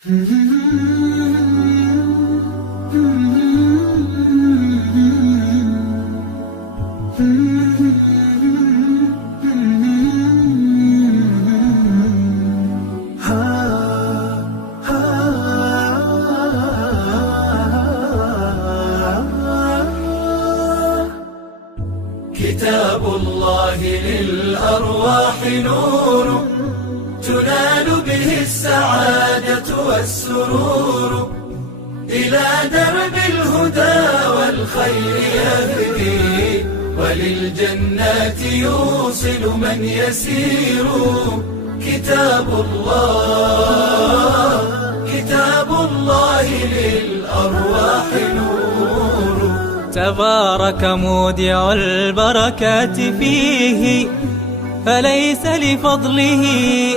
كتاب الله للأرواح نور تنال به السعادة والسرور، إلى درب الهدى والخير يهدي، وللجنات يوصل من يسير. كتاب الله للأرواح نور. تبارك مودع البركات فيه، فليس لفضله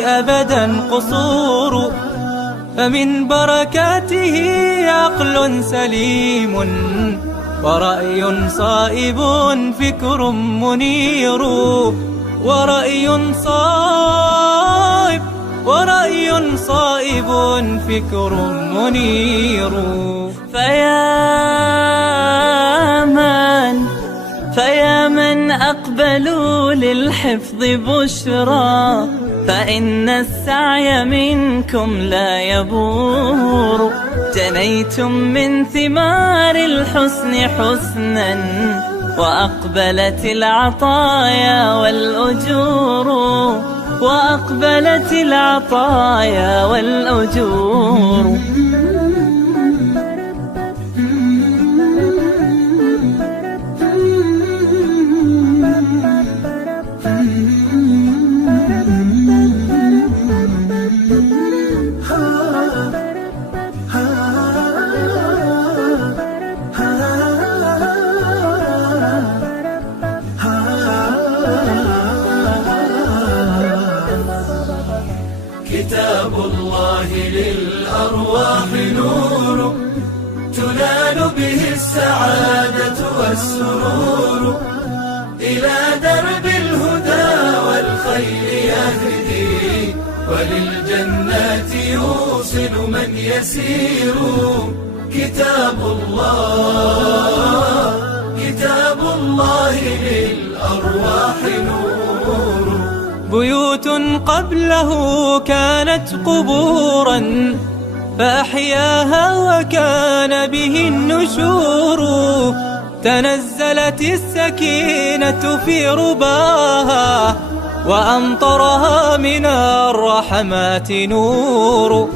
أبدا قصور. فمن بركاته عقل سليم، ورأي صائب فكر منير. ورأي صائب فكر منير. فيا من أقبلوا للحفظ بشرى، فإن السعي منكم لا يبور. جنيتم من ثمار الحسن حسنا، وأقبلت العطايا والأجور. كتاب الله للأرواح نور تنال به السعادة والسرور، إلى درب الهدى والخير يهدي، وللجنات يوصل من يسير. كتاب الله للأرواح نور. بيوت قبله كانت قبورا، فأحياها وكان به النشور. تنزلت السكينة في رباها، وأمطرها من الرحمات نور.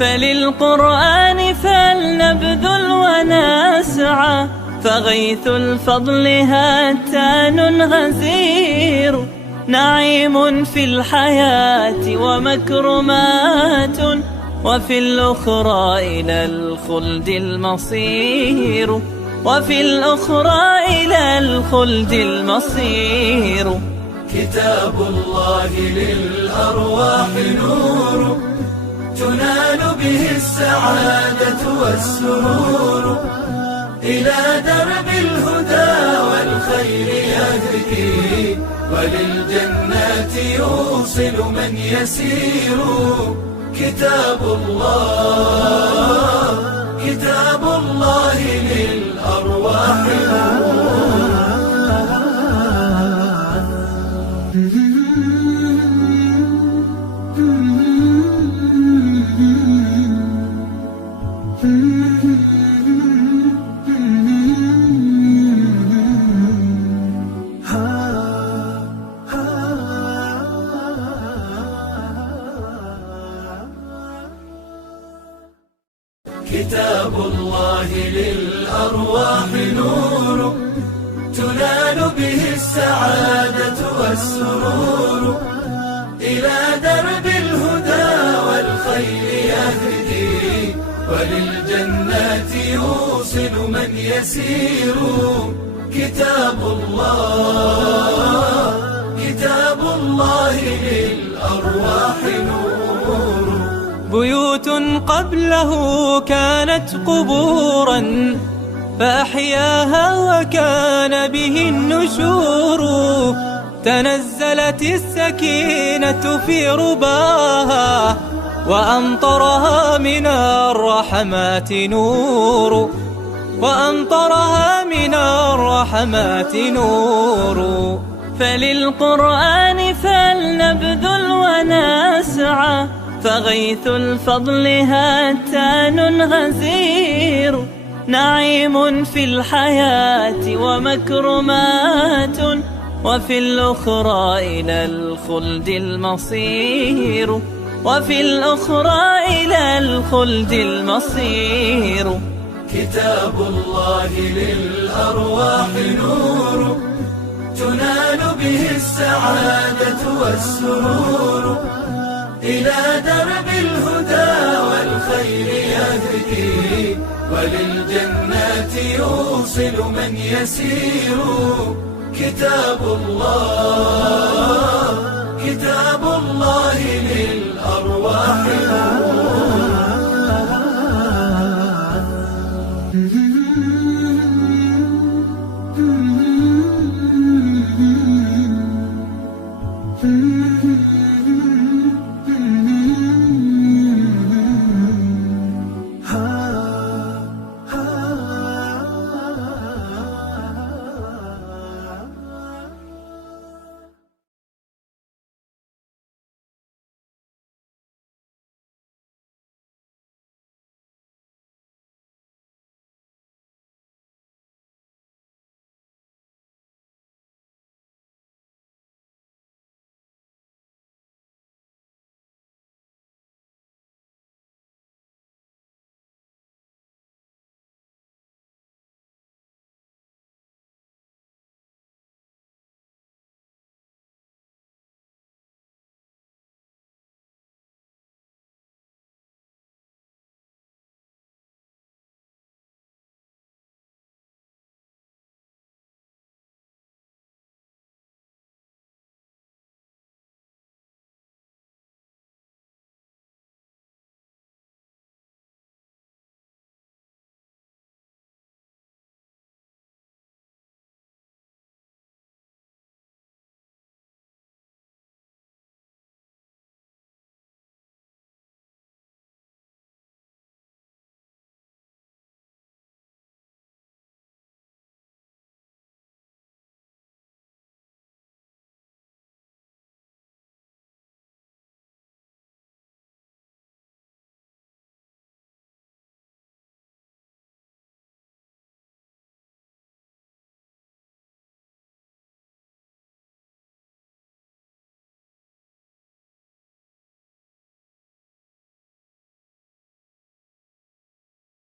فللقرآن فلنبذل ونسعى، فغيث الفضل هاتان غزير. نعيم في الحياة ومكرمات، وفي الأخرى إلى الخلد المصير. كتاب الله للأرواح نور تنال به السعادة والسرور، إلى درب الهدى والخير يهدي، وللجنات يوصل من يسير. كتاب الله للأرواح نور. كتاب الله للأرواح نور تنال به السعادة والسرور، إلى درب الهدى والخير يهدي، وللجنات يوصل من يسير. كتاب الله للأرواح نور. بيوت قبله كانت قبورا، فأحياها وكان به النشور. تنزلت السكينة في رباها وأمطرها من الرحمات نور، وأمطرها من الرحمات نور. فللقرآن فلنبذل ونسعى، فغيث الفضل هتان غزير. نعيم في الحياة ومكرمات، وفي الأخرى إلى الخلد المصير، وفي الأخرى إلى الخلد المصير. كتاب الله للأرواح نور، تنال به السعادة والسرور. إلى درب الهدى والخير يهدي، وللجنات يوصل من يسير. كتاب الله، كتاب الله للأرواح نور.